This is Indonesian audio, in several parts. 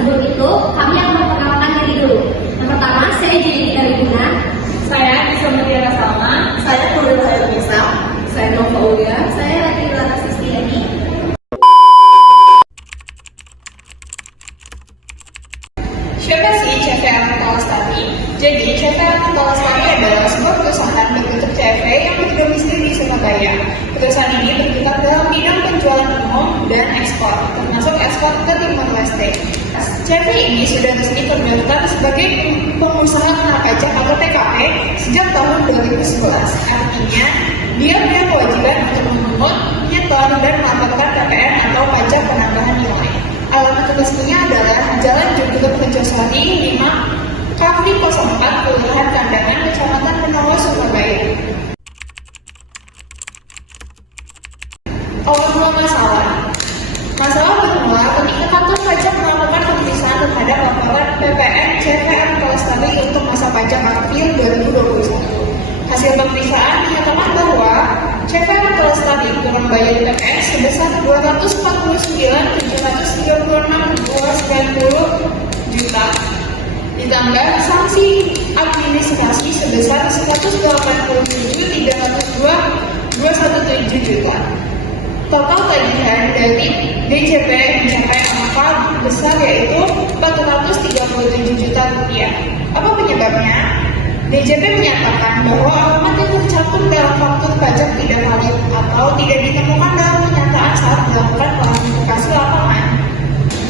Sebelum itu, kami akan memperkenalkan diri dulu. Yang pertama, saya Jadi dari Guna. Saya Bisa Mutiara Salma. Saya Nurul Hayatisa. Saya Nova Ulia. Saya Lati Lata Sistiani. Siapa sih CV Amal Lestari? Jadi, CV Amal Lestari adalah sebuah perusahaan berbentuk CV yang berdomisili di Surabaya. Perusahaan ini bergerak dalam bidang penjualan umum dan ekspor, termasuk ekspor ke Timur Leste. CV ini sudah resmi terdaftar sebagai pengusaha kena pajak atau PKP sejak tahun 2011. Artinya, dia punya kewajiban untuk memungut, nyetor, dan melaporkan PPN atau pajak penambahan nilai. Alamat resminya adalah Jalan Joglo Rencosari 5, Kafri 04, Kelurahan Kandangan, Kecamatan Benowo, Surabaya. Awal masalah. Masalah bermula ketika kantor pajak melakukan pemeriksaan terhadap laporan PPN CV Amal Lestari untuk masa pajak April 2021. Hasil pemeriksaan menyatakan bahwa CV Amal Lestari kurang bayar PPN sebesar 249.736,290 juta, ditambah sanksi administrasi sebesar 187.302,217 juta. Total tagihan dari DJP mencapai angka besar yaitu 437 juta rupiah. Apa penyebabnya? DJP menyatakan bahwa alamat yang tercantum dalam faktur pajak tidak valid atau tidak ditemukan dalam penyataan saat melakukan klarifikasi lapangan.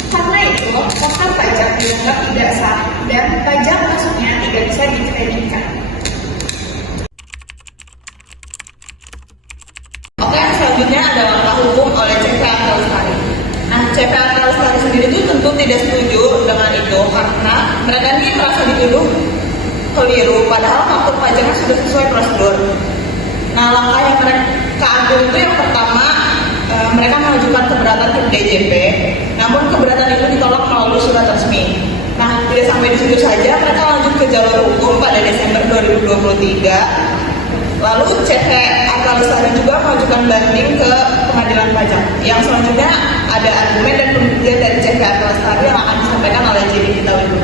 Karena itu, faktur pajak dianggap tidak sah dan pajak masuknya tidak bisa dikreditkan. Oke, selanjutnya ada langkah hukum oleh CV Amal Lestari. Nah, CV Amal Lestari sendiri itu tentu tidak setuju dengan itu karena mereka ini merasa dituduh keliru, padahal faktur pajaknya sudah sesuai prosedur. Nah, langkah yang mereka ambil itu yang pertama, mereka mengajukan keberatan ke DJP, namun keberatan itu ditolak melalui surat resmi. Nah, tidak sampai di situ saja, mereka lanjut ke jalur hukum pada Desember 2023. Lalu CV Amal Lestari juga mengajukan banding ke pengadilan pajak. Yang selanjutnya ada argumen dan pembuktian dari CV Amal Lestari yang akan disampaikan oleh Jadi kita dulu.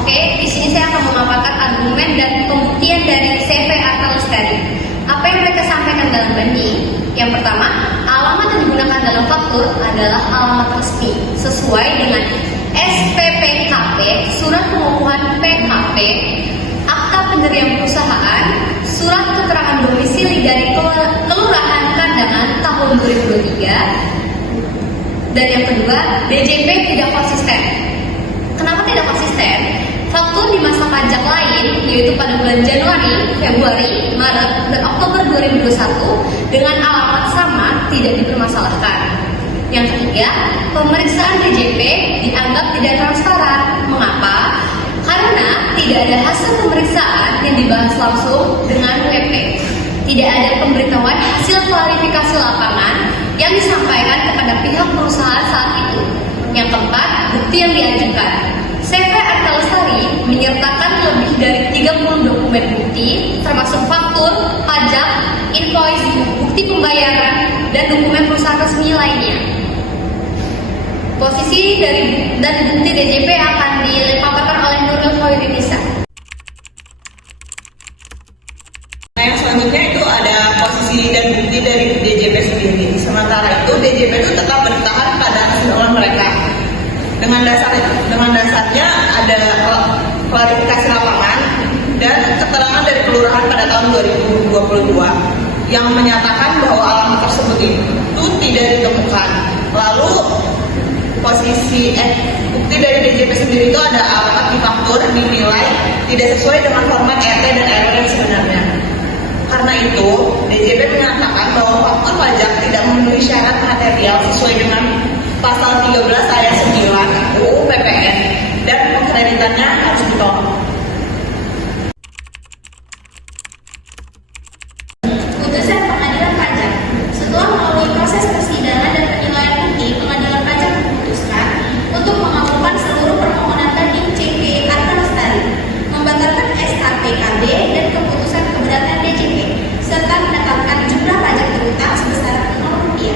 Oke, di sini saya akan memaparkan argumen dan pembuktian dari CV Amal Lestari. Apa yang mereka sampaikan dalam banding? Yang pertama, alamat yang digunakan dalam faktur adalah alamat resmi sesuai dengan SPPKP, Surat Pengukuhan PKP, Akta Pendirian Perusahaan, Surat Keterangan Domisili dari Kelurahan Kandangan tahun 2023. Dan yang kedua, DJP tidak konsisten. Kenapa tidak konsisten? Faktur di masa pajak lain, yaitu pada bulan Januari, Februari, Maret, dan Oktober 2021 dengan alamat sama tidak dipermasalahkan. Yang ketiga, pemeriksaan DJP dianggap tidak transparan. Mengapa? Karena tidak ada hasil pemeriksaan yang dibahas langsung dengan WP. Tidak ada pemberitahuan hasil klarifikasi lapangan yang disampaikan kepada pihak perusahaan saat itu. Yang keempat, bukti yang diajukan. CV Amal Lestari menyertakan lebih dari 30 dokumen bukti, termasuk faktur, pajak, invoice, bukti pembayaran, dan dokumen perusahaan resmi lainnya. Posisi dan bukti DJP akan dipaparkan oleh Nurul Hayatisa. Nah, yang selanjutnya itu ada posisi dan bukti dari DJP sendiri. Sementara itu DJP itu tetap bertahan pada kesimpulan mereka. Dengan dasarnya ada klarifikasi lapangan dan keterangan dari 2022 yang menyatakan bahwa alamat tersebut itu tidak ditemukan. Lalu bukti dari DJP sendiri itu ada alamat di faktur dinilai tidak sesuai dengan format RT dan RW yang sebenarnya. Karena itu, DJP menyatakan bahwa faktur pajak tidak memenuhi syarat material sesuai dengan pasal 13 ayat 9 UU PPN dan pengkreditannya harus ditolak. Putusan Pengadilan Pajak. Setelah melalui proses persidangan dan penilaian bukti, Pengadilan Pajak memutuskan untuk mengabulkan seluruh permohonan banding CP Arta Lestari, membatalkan SKPKB dan keputusan keberatan DJP, serta menetapkan jumlah pajak terutang sebesar Rp0.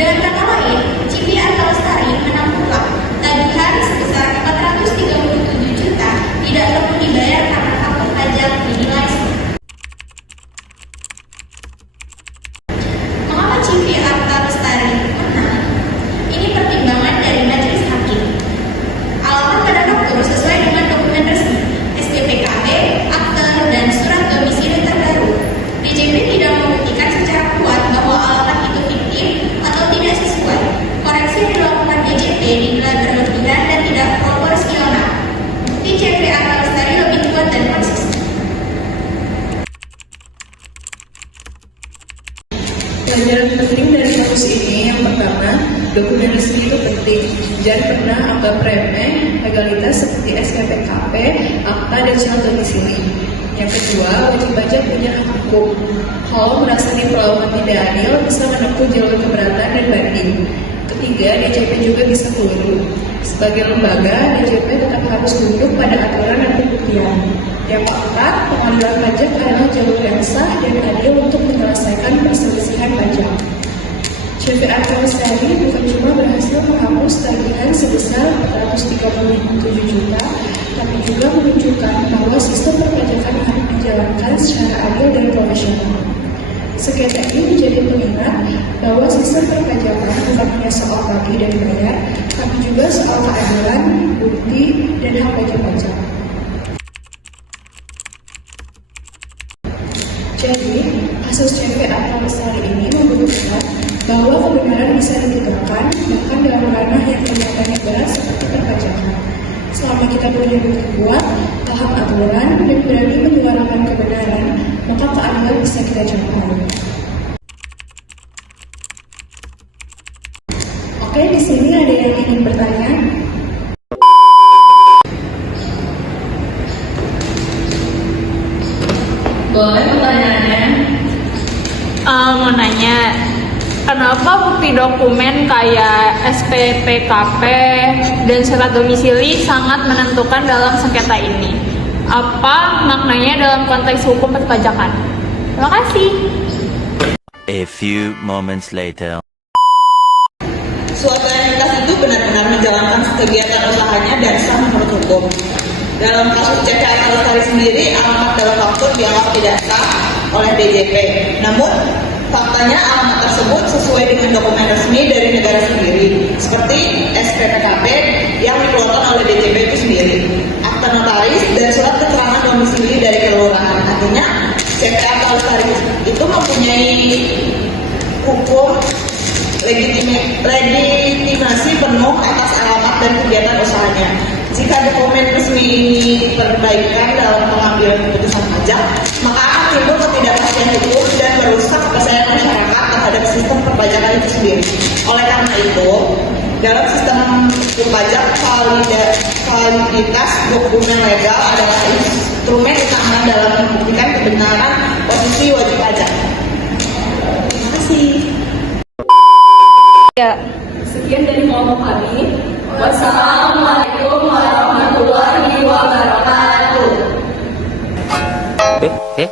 Dengan kata lain, CP Arta Lestari menang mutlak. Tagihan sebesar Rp437 juta tidak perlu dibayar karena faktur pajak dinilai sah. Mengapa CP Arta Lestari menang? Ini pertimbangan dari majelis hakim. Alamat pada faktur sesuai dengan dokumen resmi, SPPKB, akte, dan surat domisili terbaru. DJP tidak membuktikan secara kuat bahwa alamat itu fiktif atau tidak sesuai. Koreksi yang dilakukan DJP dinilai berlebihan dan tidak proporsional. Bukti CP Arta Lestari lebih kuat dan konsisten. Pelajaran penting dari kasus ini yang pertama, dokumen resmi itu penting. Jangan pernah anggap remeh legalitas seperti SPPKB, akta, dan surat domisili. Yang kedua, wajib pajak punya hak hukum. Kalau merasa diperlakukan tidak adil, bisa menempuh jalur keberatan dan banding. Ketiga, DJP juga bisa keliru. Sebagai lembaga, DJP tetap harus tunduk pada aturan dan pembuktian. Yang keempat, pengadilan pajak adalah jalur yang sah dan adil untuk menyelesaikan perselisihan pajak. CP Arta Lestari bukan cuma berhasil menghapus tagihan sebesar Rp437 juta, tapi juga menunjukkan bahwa sistem perpajakan harus dijalankan secara adil dan profesional. Sengketa ini menjadi pengingat bahwa sistem perpajakan bukan hanya soal tagih dan bayar, tapi juga soal keadilan, bukti, dan hak wajib pajak. Jadi, kasus CP Arta Lestari ini membuktikan bahwa kebenaran bisa ditegakkan bahkan dalam ranah yang kelihatannya berat seperti perpajakan. Selama kita punya bukti kuat, paham aturan, dan berani menyuarakan kebenaran, maka keadilan bisa kita capai. Oke, di sini ada yang ingin bertanya? Boleh pertanyaannya? Mau nanya, kenapa bukti dokumen kayak SPPKP dan surat domisili sangat menentukan dalam sengketa ini? Apa maknanya dalam konteks hukum perpajakan? Terima kasih. A few moments later. Suatu entitas itu benar-benar menjalankan kegiatan usahanya dan sah menurut hukum. Dalam kasus CP Arta Lestari sendiri, alamat dalam faktur dianggap tidak sah oleh DJP. Namun, faktanya alamat tersebut sesuai dengan dokumen resmi dari negara sendiri, seperti SPPKB yang dikeluarkan oleh DJP itu sendiri, akta notaris, dan surat keterangan domisili dari kelurahan. Artinya, CP Arta Lestari itu mempunyai hukum legitimasi penuh atas alamat dan kegiatan usahanya. Jika dokumen resmi ini diperbaikan dalam pengambilan keputusan pajak, maka akan timbul ketidakpastian hukum dan merusak kepercayaan masyarakat terhadap sistem perpajakan itu sendiri. Oleh karena itu, dalam sistem hukum pajak, validitas dokumen legal adalah instrumen utama dalam membuktikan kebenaran posisi wajib pajak. Terima kasih. Ya. Sekian dari kelompok kami. Wassalamualaikum warahmatullahi wabarakatuh. Eh?